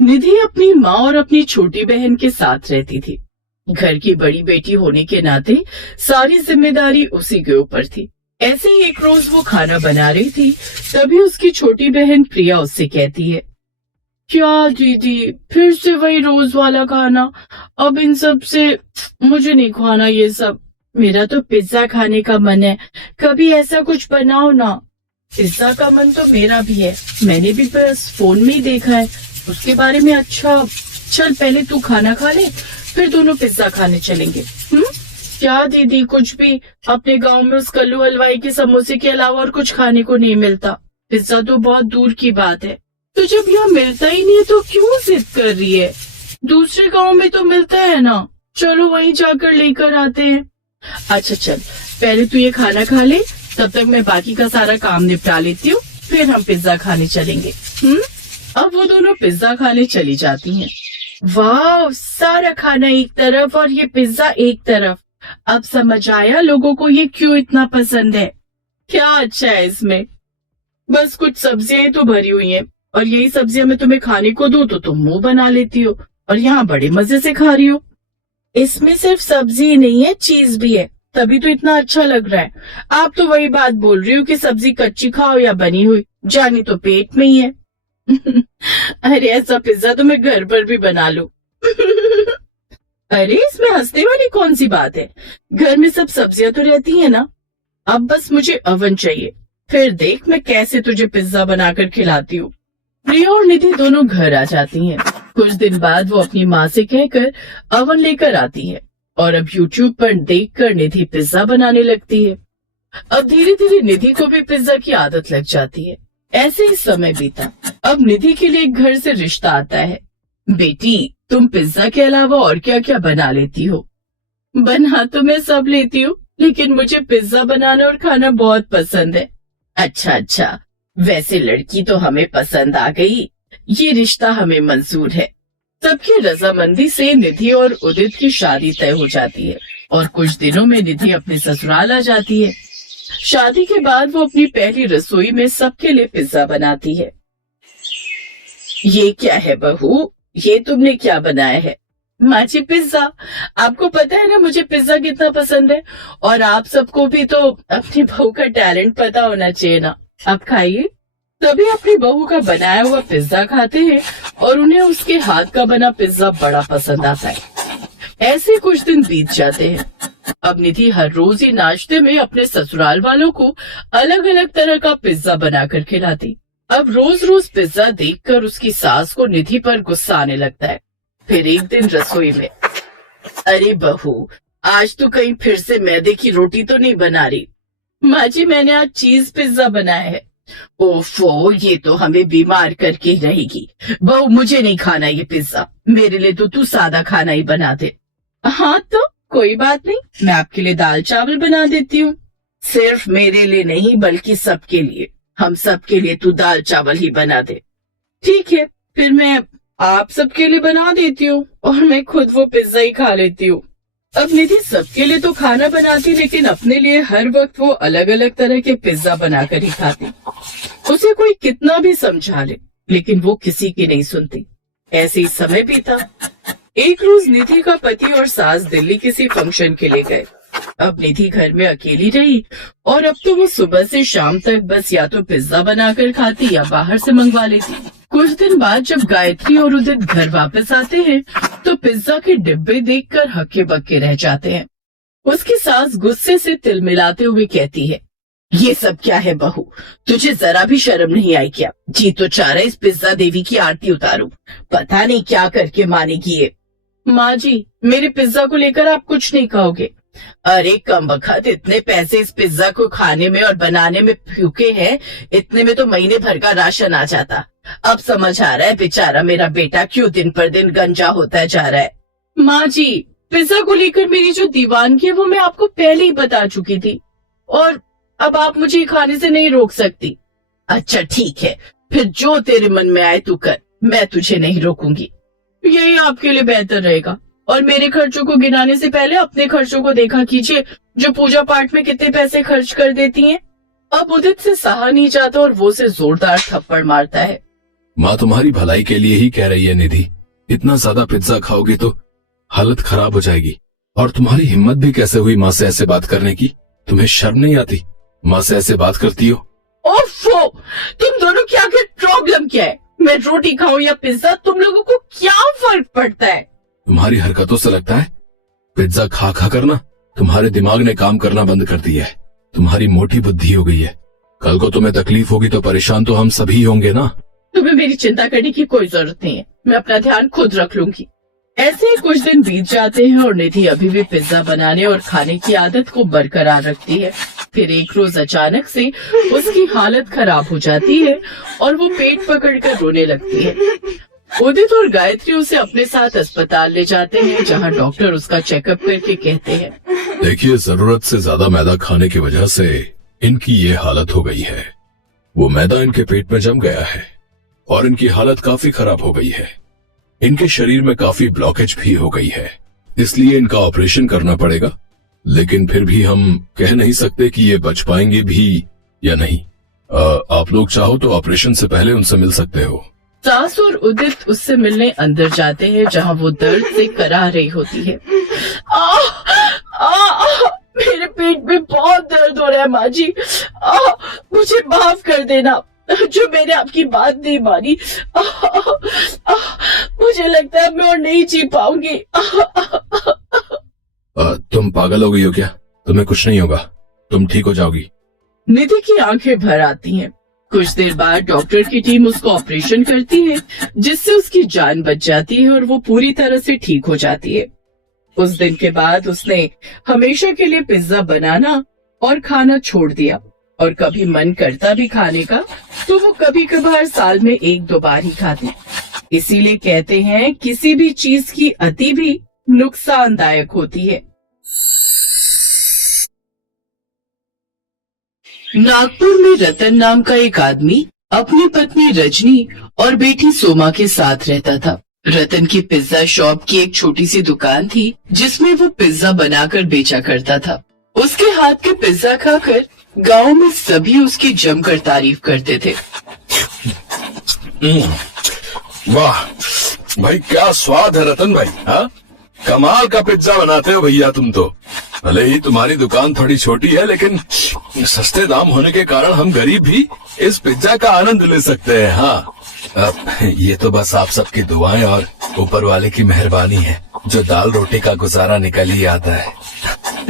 निधि अपनी माँ और अपनी छोटी बहन के साथ रहती थी। घर की बड़ी बेटी होने के नाते सारी जिम्मेदारी उसी के ऊपर थी। ऐसे ही एक रोज वो खाना बना रही थी, तभी उसकी छोटी बहन प्रिया उससे कहती है, क्या दीदी, फिर से वही रोज वाला खाना? अब इन सब से मुझे नहीं खाना ये सब। मेरा तो पिज्जा खाने का मन है, कभी ऐसा कुछ बनाओ ना। पिज्जा का मन तो मेरा भी है, मैंने भी बस फोन में ही देखा है उसके बारे में। अच्छा चल, पहले तू खाना खा ले, फिर दोनों पिज्जा खाने चलेंगे। क्या दीदी, कुछ भी अपने गांव में उस कल्लू हलवाई के समोसे के अलावा और कुछ खाने को नहीं मिलता। पिज्जा तो बहुत दूर की बात है। तो जब यहाँ मिलता ही नहीं है तो क्यों जिद कर रही है? दूसरे गांव में तो मिलता है ना, चलो वहीं जाकर लेकर आते हैं। अच्छा चल, पहले तू ये खाना खा ले, तब तक मैं बाकी का सारा काम निपटा लेती हूँ, फिर हम पिज्जा खाने चलेंगे। अब वो दोनों पिज्जा खाने चली जाती हैं। वाह, सारा खाना एक तरफ और ये पिज्जा एक तरफ। अब समझ आया लोगों को ये क्यों इतना पसंद है। क्या अच्छा है इसमें? बस कुछ सब्जियां तो भरी हुई हैं, और यही सब्जियां मैं तुम्हें खाने को दूं तो तुम मुंह बना लेती हो, और यहाँ बड़े मजे से खा रही हो। इसमें सिर्फ सब्जी ही नहीं है, चीज भी है, तभी तो इतना अच्छा लग रहा है। आप तो वही बात बोल रही हो कि सब्जी कच्ची खाओ या बनी हुई, जानी तो पेट में ही है। अरे ऐसा पिज्जा तो मैं घर पर भी बना लूं। अरे इसमें हंसने वाली कौन सी बात है? घर में सब सब्जियां तो रहती है ना। अब बस मुझे अवन चाहिए, फिर देख मैं कैसे तुझे पिज्जा बनाकर खिलाती हूँ। प्रिया और निधि दोनों घर आ जाती हैं। कुछ दिन बाद वो अपनी माँ से कहकर अवन लेकर आती है, और अब YouTube पर देखकर निधि पिज्जा बनाने लगती है। अब धीरे धीरे निधि को भी पिज्जा की आदत लग जाती है। ऐसे ही समय बीता। अब निधि के लिए घर से रिश्ता आता है। बेटी, तुम पिज्जा के अलावा और क्या क्या बना लेती हो? बना तो मैं सब लेती हूँ, लेकिन मुझे पिज्जा बनाना और खाना बहुत पसंद है। अच्छा, वैसे लड़की तो हमें पसंद आ गई, ये रिश्ता हमें मंजूर है। सबकी रजामंदी से निधि और उदित की शादी तय हो जाती है, और कुछ दिनों में निधि अपने ससुराल आ जाती है। शादी के बाद वो अपनी पहली रसोई में सबके लिए पिज्जा बनाती है। ये क्या है बहू, ये तुमने क्या बनाया है? माँ जी, पिज्जा। आपको पता है ना मुझे पिज्जा कितना पसंद है, और आप सबको भी तो अपनी बहू का टैलेंट पता होना चाहिए ना। आप खाइए। तभी अपनी बहू का बनाया हुआ पिज्जा खाते हैं, और उन्हें उसके हाथ का बना पिज्जा बड़ा पसंद आता है। ऐसे कुछ दिन बीत जाते हैं। अब निधि हर रोज ही नाश्ते में अपने ससुराल वालों को अलग अलग तरह का पिज्जा बनाकर खिलाती। अब रोज रोज पिज्जा देखकर उसकी सास को निधि पर गुस्सा आने लगता है। फिर एक दिन रसोई में, अरे बहू, आज तो कहीं फिर से मैदे की रोटी तो नहीं बना रही? माँ जी, मैंने आज चीज पिज्जा बनाया है। ओफो, ये तो हमें बीमार करके रहेगी। बहू, मुझे नहीं खाना ये पिज्जा, मेरे लिए तो तू सादा खाना ही बना दे। हाँ तो कोई बात नहीं, मैं आपके लिए दाल चावल बना देती हूँ। सिर्फ मेरे लिए नहीं बल्कि सबके लिए, हम सबके लिए तू दाल चावल ही बना दे। ठीक है, फिर मैं आप सबके लिए बना देती हूँ, और मैं खुद वो पिज्जा ही खा लेती हूँ। अब निधि सबके लिए तो खाना बनाती, लेकिन अपने लिए हर वक्त वो अलग अलग तरह के पिज्जा बनाकर ही खाती। उसे कोई कितना भी समझा ले, लेकिन वो किसी की नहीं सुनती। ऐसे ही समय बीता। एक रोज निधि का पति और सास दिल्ली किसी फंक्शन के लिए गए। अब निधि घर में अकेली रही, और अब तो वो सुबह से शाम तक बस या तो पिज्जा बनाकर खाती या बाहर से मंगवा लेती। कुछ दिन बाद जब गायत्री और उदित घर वापस आते हैं, तो पिज्जा के डिब्बे देखकर हक्के बक्के रह जाते हैं। उसकी सास गुस्से से तिलमिलाते हुए कहती है, ये सब क्या है बहू, तुझे जरा भी शर्म नहीं आई क्या? जी तो चाह रहा है इस पिज्जा देवी की आरती उतारूं, पता नहीं क्या करके मानेगी ये। माँ जी, मेरे पिज्जा को लेकर आप कुछ नहीं कहोगे? अरे कमबख्त, इतने पैसे इस पिज्जा को खाने में और बनाने में फूके हैं, इतने में तो महीने भर का राशन आ जाता। अब समझ आ रहा है बेचारा मेरा बेटा क्यों दिन पर दिन गंजा होता जा रहा है। माँ जी, पिज्जा को लेकर मेरी जो दीवानगी है वो मैं आपको पहले ही बता चुकी थी, और अब आप मुझे खाने से नहीं रोक सकती। अच्छा ठीक है, फिर जो तेरे मन में आए तू कर, मैं तुझे नहीं रोकूंगी। यही आपके लिए बेहतर रहेगा, और मेरे खर्चों को गिनाने से पहले अपने खर्चों को देखा कीजिए, जो पूजा पाठ में कितने पैसे खर्च कर देती हैं। अब उदित से सहा नहीं जाता और वो उसे जोरदार थप्पड़ मारता है। माँ तुम्हारी भलाई के लिए ही कह रही है निधि। इतना ज्यादा पिज्जा खाओगी तो हालत खराब हो जाएगी। और तुम्हारी हिम्मत भी कैसे हुई माँ से ऐसे बात करने की? तुम्हें शर्म नहीं आती? माँ से ऐसे बात करती हो? ओफो, तुम दोनों की आखिर प्रॉब्लम क्या है? मैं रोटी खाऊं या पिज्जा, तुम लोगों को क्या फर्क पड़ता है? तुम्हारी हरकतों से लगता है पिज्जा खा खा कर ना तुम्हारे दिमाग ने काम करना बंद कर दिया है। तुम्हारी मोटी बुद्धि हो गई है। कल को तुम्हें तकलीफ होगी तो परेशान तो हम सभी होंगे ना। तुम्हें मेरी चिंता करने की कोई जरूरत नहीं है, मैं अपना ध्यान खुद रख लूंगी। ऐसे ही कुछ दिन बीत जाते हैं और निधि अभी भी पिज्जा बनाने और खाने की आदत को बरकरार रखती है। फिर एक रोज अचानक से उसकी हालत खराब हो जाती है और वो पेट पकड़कर रोने लगती है। उदित और गायत्री उसे अपने साथ अस्पताल ले जाते हैं, जहां डॉक्टर उसका चेकअप करके कहते हैं, देखिए, जरूरत से ज्यादा मैदा खाने की वजह से इनकी ये हालत हो गई है। वो मैदा इनके पेट में जम गया है और इनकी हालत काफी खराब हो गई है। इनके शरीर में काफी ब्लॉकेज भी हो गई है, इसलिए इनका ऑपरेशन करना पड़ेगा। लेकिन फिर भी हम कह नहीं सकते कि ये बच पाएंगे भी या नहीं। आप लोग चाहो तो ऑपरेशन से पहले उनसे मिल सकते हो। सास और उदित उससे मिलने अंदर जाते हैं, जहां वो दर्द से कराह रही होती है। मेरे पेट में बहुत दर्द हो रहा है माँ जी। मुझे माफ कर देना जो मैंने आपकी बात नहीं मानी। मुझे लगता है मैं और नहीं जी पाऊंगी। तुम पागल हो गई हो क्या? तुम्हें कुछ नहीं होगा, तुम ठीक हो जाओगी। निधि की आंखें भर आती हैं। कुछ देर बाद डॉक्टर की टीम उसको ऑपरेशन करती है, जिससे उसकी जान बच जाती है और वो पूरी तरह से ठीक हो जाती है। उस दिन के बाद उसने हमेशा के लिए पिज्जा बनाना और खाना छोड़ दिया, और कभी मन करता भी खाने का तो वो कभी कभार साल में 1-2 बार ही खाती। इसीलिए कहते हैं किसी भी चीज की अति भी नुकसानदायक होती है। नागपुर में रतन नाम का एक आदमी अपनी पत्नी रजनी और बेटी सोमा के साथ रहता था। रतन की पिज्जा शॉप की एक छोटी सी दुकान थी, जिसमें वो पिज्जा बनाकर बेचा करता था। उसके हाथ के पिज्जा खाकर गांव में सभी उसकी जमकर तारीफ करते थे। वाह भाई, क्या स्वाद है रतन भाई। हाँ, कमाल का पिज्जा बनाते हो भैया तुम तो। भले ही तुम्हारी दुकान थोड़ी छोटी है, लेकिन सस्ते दाम होने के कारण हम गरीब भी इस पिज्जा का आनंद ले सकते हैं। हाँ, ये तो बस आप सबकी दुआएं और ऊपर वाले की मेहरबानी है, जो दाल रोटी का गुजारा निकल ही आता है।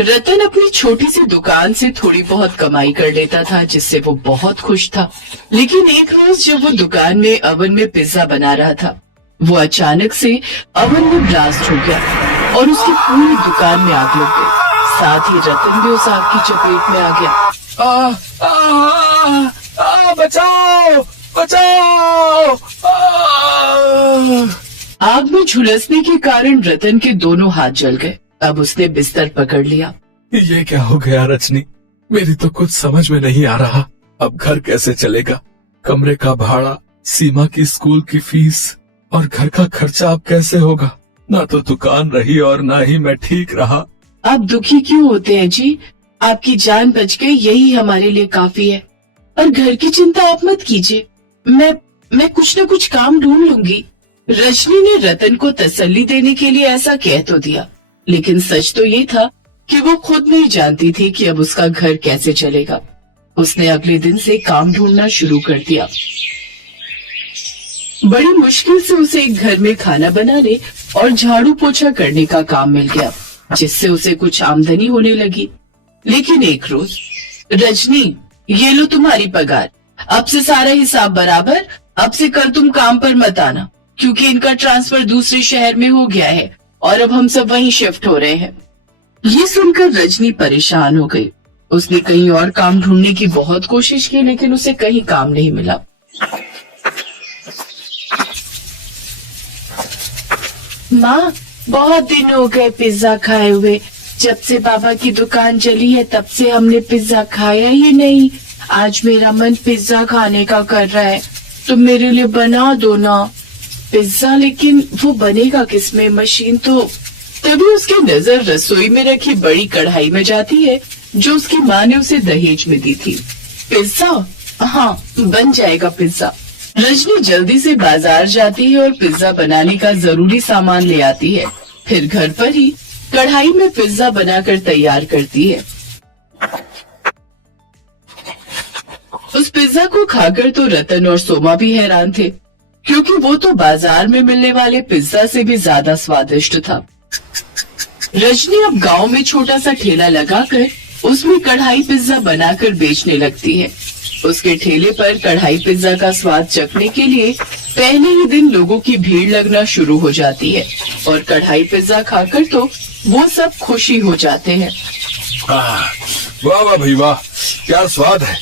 रतन अपनी छोटी सी दुकान से थोड़ी बहुत कमाई कर लेता था, जिससे वो बहुत खुश था। लेकिन एक रोज जब वो दुकान में अवन में पिज्जा बना रहा था, वो अचानक से अवन में ब्लास्ट हो गया और उसकी पूरी दुकान में आग लग गई। साथ ही रतन भी उस आग की चपेट में आ गया। बचाओ बचाओ! आग में झुलसने के कारण रतन के दोनों हाथ जल गए। अब उसने बिस्तर पकड़ लिया। ये क्या हो गया रजनी? मेरी तो कुछ समझ में नहीं आ रहा। अब घर कैसे चलेगा? कमरे का भाड़ा, सीमा की स्कूल की फीस और घर का खर्चा अब कैसे होगा? ना तो दुकान रही और ना ही मैं ठीक रहा। आप दुखी क्यों होते हैं जी? आपकी जान बच गई, यही हमारे लिए काफी है। और घर की चिंता आप मत कीजिए, मैं कुछ न कुछ काम ढूंढ लूंगी। रजनी ने रतन को तसल्ली देने के लिए ऐसा कह तो दिया, लेकिन सच तो ये था कि वो खुद नहीं जानती थी कि अब उसका घर कैसे चलेगा। उसने अगले दिन से काम ढूंढना शुरू कर दिया। बड़ी मुश्किल से उसे एक घर में खाना बनाने और झाड़ू पोछा करने का काम मिल गया, जिससे उसे कुछ आमदनी होने लगी। लेकिन एक रोज, रजनी, ये लो तुम्हारी पगार, अब से सारा हिसाब बराबर। अब से कल तुम काम पर मत आना, क्योंकि इनका ट्रांसफर दूसरे शहर में हो गया है और अब हम सब वहीं शिफ्ट हो रहे हैं। ये सुनकर रजनी परेशान हो गई। उसने कहीं और काम ढूंढने की बहुत कोशिश की, लेकिन उसे कहीं काम नहीं मिला। माँ, बहुत दिन हो गए पिज्जा खाए हुए। जब से बाबा की दुकान चली है तब से हमने पिज्जा खाया ही नहीं। आज मेरा मन पिज्जा खाने का कर रहा है, तुम मेरे लिए बना दो ना पिज्जा। लेकिन वो बनेगा किसमें? मशीन तो। तभी उसकी नजर रसोई में रखी बड़ी कढ़ाई में जाती है, जो उसकी माँ ने उसे दहेज में दी थी। पिज्जा? हाँ, बन जाएगा पिज्जा। रजनी जल्दी से बाजार जाती है और पिज्जा बनाने का जरूरी सामान ले आती है। फिर घर पर ही कढ़ाई में पिज्जा बनाकर तैयार करती है। उस पिज्जा को खाकर तो रतन और सोमा भी हैरान थे, क्योंकि वो तो बाजार में मिलने वाले पिज्जा से भी ज्यादा स्वादिष्ट था। रजनी अब गांव में छोटा सा ठेला लगाकर उसमें कढ़ाई पिज्जा बनाकर बेचने लगती है। उसके ठेले पर कढ़ाई पिज्जा का स्वाद चखने के लिए पहले ही दिन लोगों की भीड़ लगना शुरू हो जाती है और कढ़ाई पिज्जा खाकर तो वो सब खुशी हो जाते हैं। वाह वाह भाई वाह, क्या स्वाद है।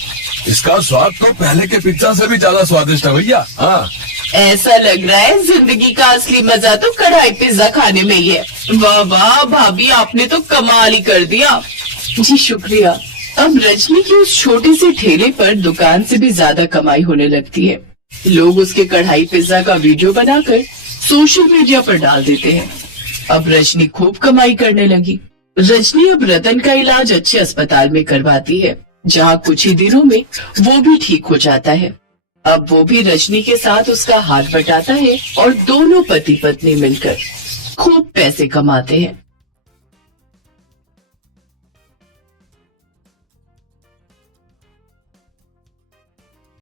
इसका स्वाद तो पहले के पिज्जा से भी ज्यादा स्वादिष्ट है भैया। हाँ, ऐसा लग रहा है जिंदगी का असली मजा तो कढ़ाई पिज्जा खाने में ही है। वाह वाह भाभी, आपने तो कमाल ही कर दिया। जी शुक्रिया। अब रजनी की उस छोटे से ठेले पर दुकान से भी ज्यादा कमाई होने लगती है। लोग उसके कढ़ाई पिज्जा का वीडियो बनाकर सोशल मीडिया पर डाल देते हैं। अब रजनी खूब कमाई करने लगी। रजनी अब रतन का इलाज अच्छे अस्पताल में करवाती है, जहाँ कुछ ही दिनों में वो भी ठीक हो जाता है। अब वो भी रजनी के साथ उसका हाथ बटाता है और दोनों पति पत्नी मिलकर खूब पैसे कमाते हैं।